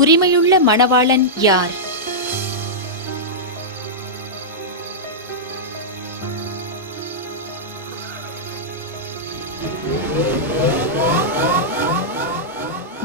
உரிமையுள்ள மணவாளன் யார்?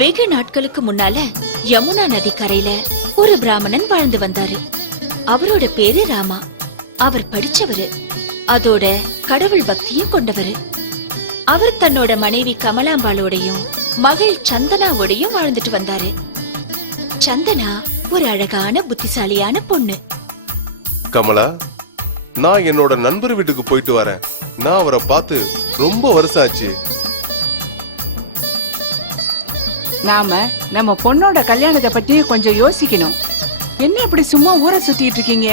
வெகு நாட்களுக்கு முன்னால யமுனா நதி கரையில ஒரு பிராமணன் வாழ்ந்து வந்தாரு. அவரோட பேரு ராமா. அவர் படிச்சவரு, அதோட கடவுள் பக்தியும் கொண்டவரு. அவர் தன்னோட மனைவி கமலாம்பாளோடையும் மகள் சந்தனாவோடையும் வாழ்ந்துட்டு வந்தாரு. சந்தனா ஒரு அழகான புத்திசாலியான பொண்ணு. கமலா, நான் என்னோட நண்பர் வீட்டுக்கு போயிட்டு வரேன். நான் அவரை பார்த்து ரொம்ப வருஷம் ஆச்சு. நாம நம்ம பொண்ணோட கல்யாணத்தை பத்தி கொஞ்சம் யோசிக்கணும். என்ன இப்படி சும்மா ஊரை சுத்திட்டு இருக்கீங்க?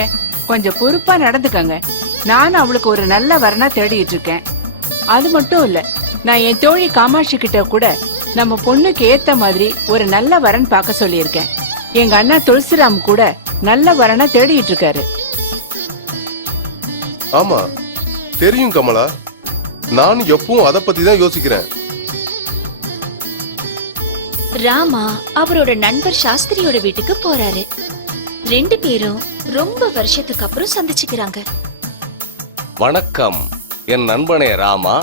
கொஞ்சம் பொறுப்பா நடந்துக்கங்க. நானும் அவளுக்கு ஒரு நல்ல வரனா தேடிட்டு இருக்கேன். அது மட்டும் இல்ல, நான் என் தோழி காமாட்சி கிட்ட கூட நம்ம பொண்ணுக்கு ஏத்த மாதிரி ஒரு நல்ல வரன் பார்க்க சொல்லியிருக்கேன். எங்க அண்ணா துளசிராம் கூட நல்ல வரனா தேடிட்டு இருக்காரு. ஆமா தெரியும் கமலா, நான் எப்பவும் அத பத்தி தான் யோசிக்கிறேன். ராமா அவரோட நண்பர் சாஸ்திரியோட வீட்டுக்கு போறாரு. ரெண்டு பேரும் ரொம்ப வருஷத்துக்கு அப்புறம் சந்திச்சுக்கிறாங்க. வணக்கம் என் நண்பனே ராமா.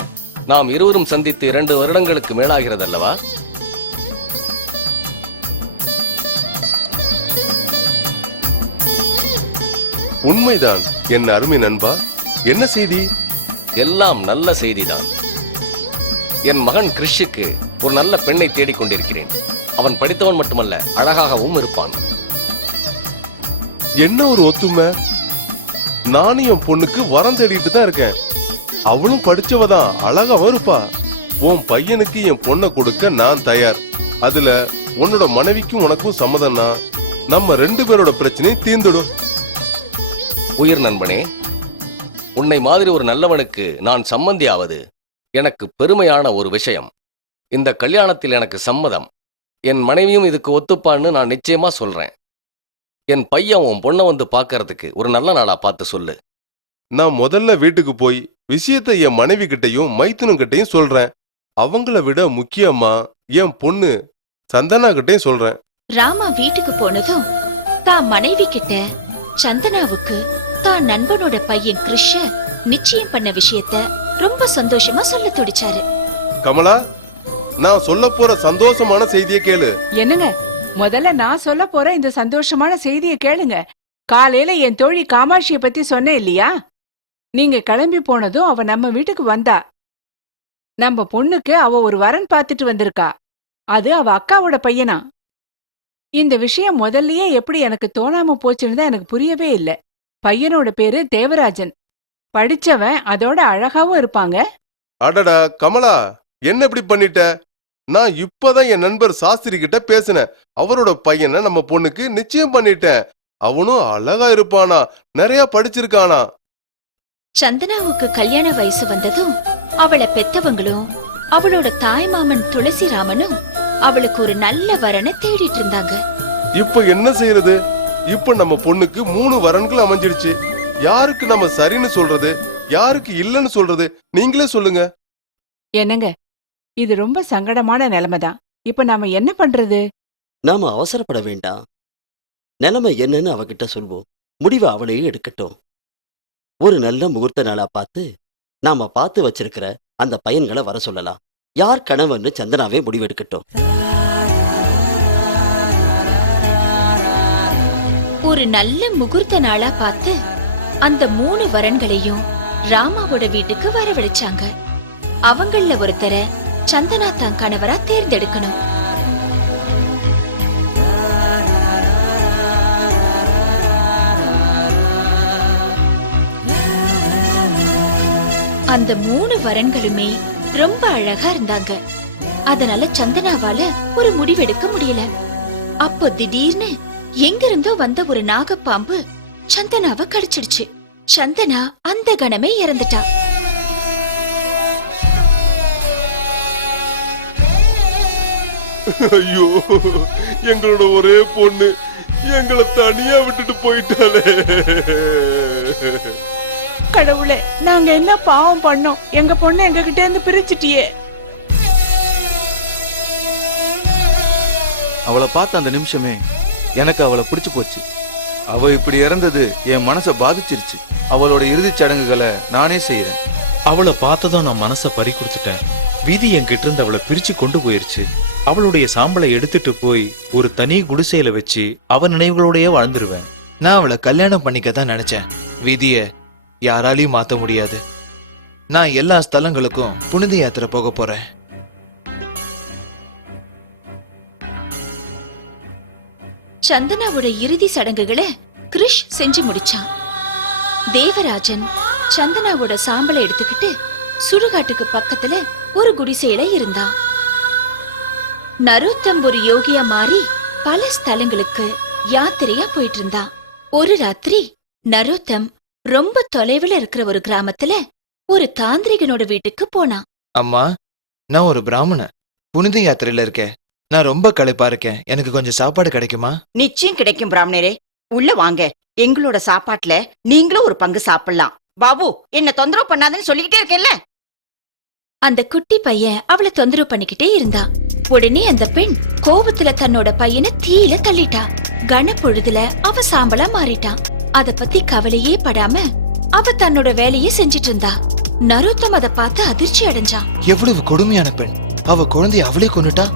நாம் இருவரும் சந்தித்து 2 வருடங்களுக்கு மேலாகிறது அல்லவா? உண்மைதான் என் அருமை நண்பா. என்ன செய்தி? எல்லாம் நல்ல செய்திதான். என் மகன் கிறிஷுக்கு ஒரு நல்ல பெண்ணை தேடிக்கொண்டிருக்கிறேன். அவன் படித்தவன் மட்டுமல்ல, அழகாகவும் இருப்பான். என்ன ஒரு ஒத்துமை! நானும் என் பொண்ணுக்கு வரம் தேடிட்டு தான் இருக்கேன். அவளும் படிச்சவதான், அழகாவும் இருப்பா. உன் பையனுக்கு என் பொண்ணை கொடுக்க நான் தயார். அதுல உன்னோட மனைவிக்கும் உனக்கும் சம்மதம்னா நம்ம 2 பேரோட பிரச்சனையும் தீர்ந்துடும். உயிர் நண்பனே, உன்னை மாதிரி ஒரு நல்லவனுக்கு நான் சம்மந்தி ஆவது எனக்கு பெருமையான ஒரு விஷயம். இந்த கல்யாணத்தில் எனக்கு சம்மதம். என் மனைவியும் இதுக்கு ஒத்துப்பான்னு நான் நிச்சயமா சொல்றேன். என் பையன் உன் பொண்ணை வந்து பார்க்கறதுக்கு ஒரு நல்ல நாளா பார்த்து சொல்லு. நான் முதல்ல வீட்டுக்கு போய் விஷயத்தை என் மனைவி கிட்டையும் மைத்துனும் கிட்டையும் சொல்றேன். அவங்கள விட முக்கியமா என் பொண்ணு சந்தனா கிட்டையும் சொல்றேன். ராமா வீட்டுக்கு போனதும் தான் மனைவி கிட்ட சந்தனாவுக்கு தான் நண்பனோட பையன் கிறிஷ நிச்சயம் பண்ண விஷயத்த ரொம்ப சந்தோஷமா சொல்ல துடிச்சாரு. கமலா, நான் சொல்ல போற சந்தோஷமான செய்தியை கேளு. என்னங்க, முதல்ல நான் சொல்ல போற இந்த சந்தோஷமான செய்தியை கேளுங்க. காலையில என் தோழி காமாட்சியை பத்தி சொன்னேன் இல்லையா? நீங்க கிளம்பி போனதும் அவ நம்ம வீட்டுக்கு வந்தா. நம்ம பொண்ணுக்கு அவ ஒரு வரன் பார்த்துட்டு வந்திருக்கா. அது அவ அக்காவோட பையனா. இந்த விஷயம் முதல்லயே எப்படி எனக்கு தோணாம போச்சுன்னு தான் எனக்கு புரியவே இல்ல. பையனோட பேரு தேவராஜன். படிச்சவன், அதோட அழகாவும் இருப்பாங்க. அடடா கமலா, என்ன இப்படி பண்ணிட்ட? நான் இப்பதான் என் நண்பர் சாஸ்திரி கிட்ட பேசினேன். அவரோட பையனை நம்ம பொண்ணுக்கு நிச்சயம் பண்ணிட்டேன். அவனும் அழகா இருப்பானா, நிறைய படிச்சிருக்கானா. சந்தனாவுக்கு கல்யாண வயசு வந்ததும் அவளை பெத்தவங்களும் அவளோட தாய் மாமன் துளசிராமனும் அவளுக்கு ஒரு நல்ல வரனை தேடிட்டு இருந்தாங்க. இப்ப என்ன செய்யறது? இப்ப நம்ம பொண்ணுக்கு 3 வரன்கள் அமைஞ்சிடுச்சு. யாருக்கு நம்ம சரின்னு சொல்றது, யாருக்கு இல்லன்னு சொல்றது? நீங்களே சொல்லுங்க. என்னங்க, இது ரொம்ப சங்கடமான நிலைமைதான். இப்ப நாம என்ன பண்றது? நாம அவசரப்பட வேண்டாம். நிலைமை என்னன்னு அவகிட்ட சொல்வோம். முடிவை அவளையே எடுக்கட்டும். ஒரு நல்ல முகூர்த்த நாளா பார்த்து நாம பார்த்து வச்சிருக்கிற அந்த பையன்களை வர சொல்லலாம். யார் கணவன்னு சந்தனாவே முடிவெடுக்கட்டும். ஒரு நல்ல முகூர்த்த நாளா பார்த்து அந்த 3 வரன்களையும் ராமாவோட வீட்டுக்கு வரவழைச்சாங்க. அவங்கள ஒருத்தரை சந்தனா தான் கணவரா தேர்ந்தெடுக்கணும். அந்த 3 வரன்களுமே ரொம்ப அழகா இருந்தாங்க. அதனால சந்தனாவால ஒரு முடிவெடுக்க முடியல. அப்போ திடீர்னு எங்கிருந்தோ வந்த ஒரு நாகப்பாம்பு சந்தனாவை கடிச்சிடுச்சு. சந்தனா அந்த கணமே இறந்துட்டா. ஐயோ, எங்களோட ஒரே பொண்ணு எங்களை தனியா விட்டுட்டு போயிட்டாலே. கடவுளே, நாங்க என்ன பாவம் பண்ணோம்? எங்க பொண்ணு எங்க கிட்ட இருந்து பிரிச்சுட்டியே. அவளை பார்த்த அந்த நிமிஷமே எனக்கு அவளை பிடிச்சு போச்சு. அவ இப்படி இறந்தது என் மனசை பாதிச்சிருச்சு. அவளோட இறுதிச் சடங்குகளை நானே செய்யறேன். அவளை பார்த்ததும் நான் மனசை பறி கொடுத்துட்டேன். விதி என்கிட்ட இருந்து அவளை பிரிச்சு கொண்டு போயிருச்சு. அவளுடைய சாம்பலை எடுத்துட்டு போய் ஒரு தனி குடிசையில வச்சு அவ நினைவுகளோடயே வாழ்ந்துருவேன். நான் அவளை கல்யாணம் பண்ணிக்க தான் நினைச்சேன். விதிய யாராலையும் மாத்த முடியாது. நான் எல்லா ஸ்தலங்களுக்கும் புனித யாத்திரை போக போறேன். சந்தனாவோட இறுதி சடங்குகளை கிருஷ் செஞ்சு முடிச்சான். தேவராஜன் சந்தனாவோட சாம்பலை எடுத்துக்கிட்டு சுடுகாட்டுக்கு பக்கத்துல ஒரு குடிசையில இருந்தான். நரோத்தம் ஒரு யோகியா மாறி பல ஸ்தலங்களுக்கு யாத்திரையா போயிட்டு இருந்தான். ஒரு ராத்திரி நரோத்தம் ரொம்ப தொலைவில் இருக்கிற ஒரு கிராமத்துல ஒரு தாந்திரிகனோட வீட்டுக்கு போனான். அம்மா, நான் ஒரு பிராமணன். புனித யாத்திரையில இருக்கேன். நான் ரொம்ப களைப்பா இருக்கேன். எனக்கு கொஞ்சம் சாப்பாடு கிடைக்குமா? நிச்சயம் கிடைக்கும் பிராமணரே. உள்ள வாங்க. எங்களோட சாப்பாட்டுல நீங்களும் ஒரு பங்கு சாப்பிடலாம். பாபு, என்ன தொந்தரவு பண்ணாதன்னு சொல்லிக்கிட்டே இருக்கேன்ல. அந்த குட்டி பையன் அவளை தொந்தரவு பண்ணிக்கிட்டே இருந்தான். உடனே அந்த பெண் கோபத்துல தன்னோட பையனை தீயில தள்ளிட்டா. கனப்பொழுதுல அவ சாம்பலா மாறிட்டான். அத பத்தி கவலையே படாம அவ தன்னோட வேலையை செஞ்சிட்டு இருந்தா. நரோத்தம் அத பார்த்து அதிர்ச்சி அடைஞ்சான். எவ்வளவு கொடுமையான பெண்! அவ குழந்தைய அவளே கொன்னுட்டா.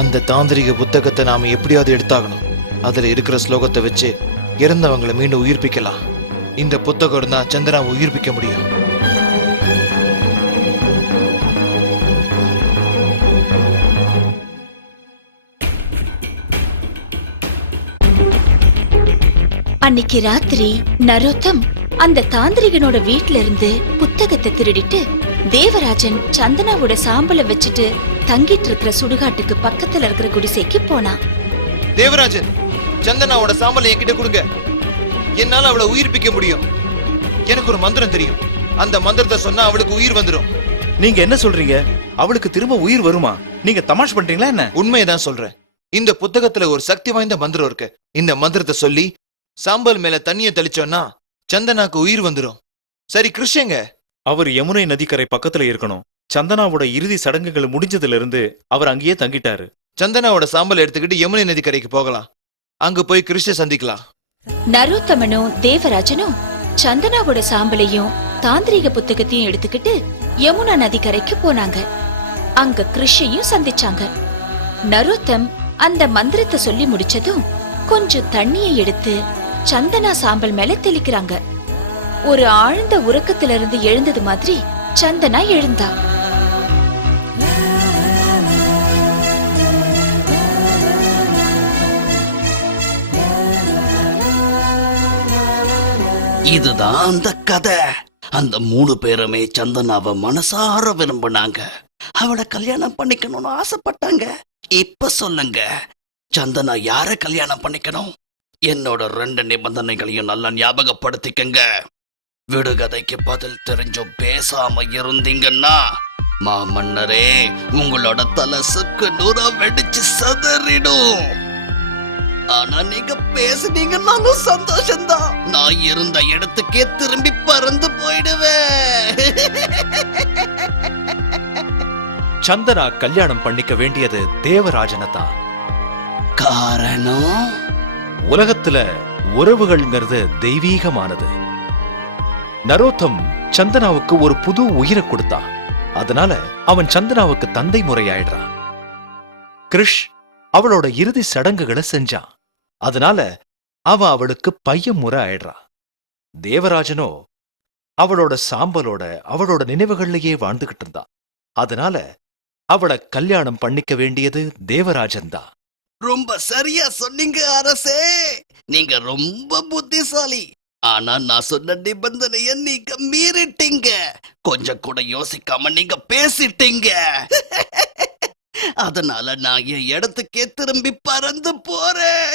அந்த தாந்திரிக புத்தகத்தை நாம எப்படியாவது எடுத்தாகணும். அதுல இருக்கிற ஸ்லோகத்தை வச்சு இறந்தவங்களை மீண்டும் உயிர்ப்பிக்கலாம். இந்த புத்தகம் இருந்தா சந்திராவை உயிர்ப்பிக்க முடியும். அன்னைக்கு ராத்திரி நரோத்தம் அந்த தாந்திரிகனோட வீட்ல இருந்து புத்தகத்தை திருடிட்டு தேவராஜன் சந்தனாவோட சாம்பலை வச்சுட்டு தங்கிட்டு இருக்கிற சுடுகாட்டுக்கு பக்கத்துல இருக்கிற குடிசைக்கு போனான். தேவராஜன், சந்தனாவோட சாம்பலை என்கிட்ட கொடுங்க. என்னால அவளை உயிர்ப்பிக்க முடியும். எனக்கு ஒரு மந்திரம் தெரியும். அந்த மந்திரத்தை சொன்னா அவளுக்கு உயிர் வந்துடும். நீங்க என்ன சொல்றீங்க? அவளுக்கு திரும்ப உயிர் வருமா? நீங்க தமாஷ் பண்றீங்களா என்ன? உண்மையதான் சொல்றேன். இந்த புத்தகத்துல ஒரு சக்தி வாய்ந்த மந்திரம் இருக்கு. இந்த மந்திரத்தை சொல்லி சாம்பல் மேல தண்ணிய தெளிச்சோன்னா சந்தனாக்கு உயிர் வந்துடும். சரி, கிருஷ்ணங்க. அவர் யமுனை நதிக்கரை பக்கத்துல இருக்கணும். சந்தனாவோட இறுதி சடங்குகள் முடிஞ்சதுல இருந்து அவர் அங்கேயே தங்கிட்டாரு. சந்தனாவோட சாம்பல் எடுத்துக்கிட்டு யமுனை நதிக்கரைக்கு போகலாம். அங்க போய் கிருஷ்ண சந்திக்கலாம். நரோத்தமனும் தேவராஜனும் சந்தனாவோட சாம்பலையும் தாந்திரிக புத்தகத்தையும் எடுத்துக்கிட்டு யமுனா நதிக்கரைக்கு போனாங்க. அங்க கிருஷ்ணையும் சந்திச்சாங்க. நரோத்தம் அந்த மந்திரத்தை சொல்லி முடிச்சதும் கொஞ்சம் தண்ணியை எடுத்து சந்தனா சாம்பல் மேல தெளிக்கிறாங்க. ஒரு ஆழ்ந்த உறக்கத்திலிருந்து எழுந்தது மாதிரி சந்தனா எழுந்தா. இதுதான் அந்த கதை. அந்த 3 பேருமே சந்தனாவை மனசார விரும்பினாங்க. அவளை கல்யாணம் பண்ணிக்கணும்னு ஆசைப்பட்டாங்க. இப்ப சொல்லுங்க, சந்தனா யார கல்யாணம் பண்ணிக்கணும்? என்னோட 2 நிபந்தனைகளையும் நல்லா ஞாபகப்படுத்திக்கங்க. விடுகதைக்கு பதில் தெரிஞ்சும் பேசாம இருந்தீங்கன்னா மாமன்னரே உங்களோட தலை சுக்கு நூறா வெடிச்சு சதறிடும். ஆனா நீங்க பேசுனீங்கன்னாலும் சந்தோஷம்தான். நான் இருந்த இடத்துக்கே திரும்பி பறந்து போயிடுவேன். சந்தனா கல்யாணம் பண்ணிக்க வேண்டியது தேவராஜனத்தான். காரணம், உலகத்துல உறவுகள்ங்கிறது தெய்வீகமானது. நரோத்தம் சந்தனாவுக்கு ஒரு புது உயிரை கொடுத்தான். அதனால அவன் சந்தனாவுக்கு தந்தை முறையாயிடுறான். கிருஷ் அவளோட இறுதி சடங்குகளை செஞ்சான். அதனால அவ அவளுக்கு பையன் முறை ஆயிடுறான். தேவராஜனோ அவளோட சாம்பலோட அவளோட நினைவுகள்லயே வாழ்ந்துகிட்டு இருந்தான். அதனால அவளை கல்யாணம் பண்ணிக்க வேண்டியது தேவராஜன் தான். ரொம்ப சரியா சொன்னீங்க அரசே. நீங்க ரொம்ப புத்திசாலி. ஆனா நான் சொன்ன நிபந்தனைய நீங்க மீறிட்டீங்க. கொஞ்சம் கூட யோசிக்காம நீங்க பேசிட்டீங்க. அதனால நான் என் இடத்துக்கே திரும்பி பறந்து போறேன்.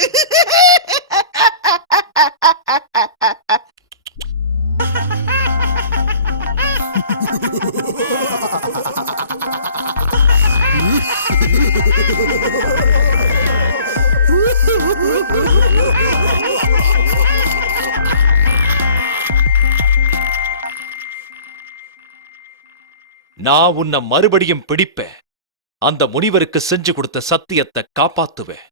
நான் உன்னை மறுபடியும் பிடிப்பேன். அந்த முனிவருக்கு செஞ்சு கொடுத்த சத்தியத்தை காப்பாத்துவேன்.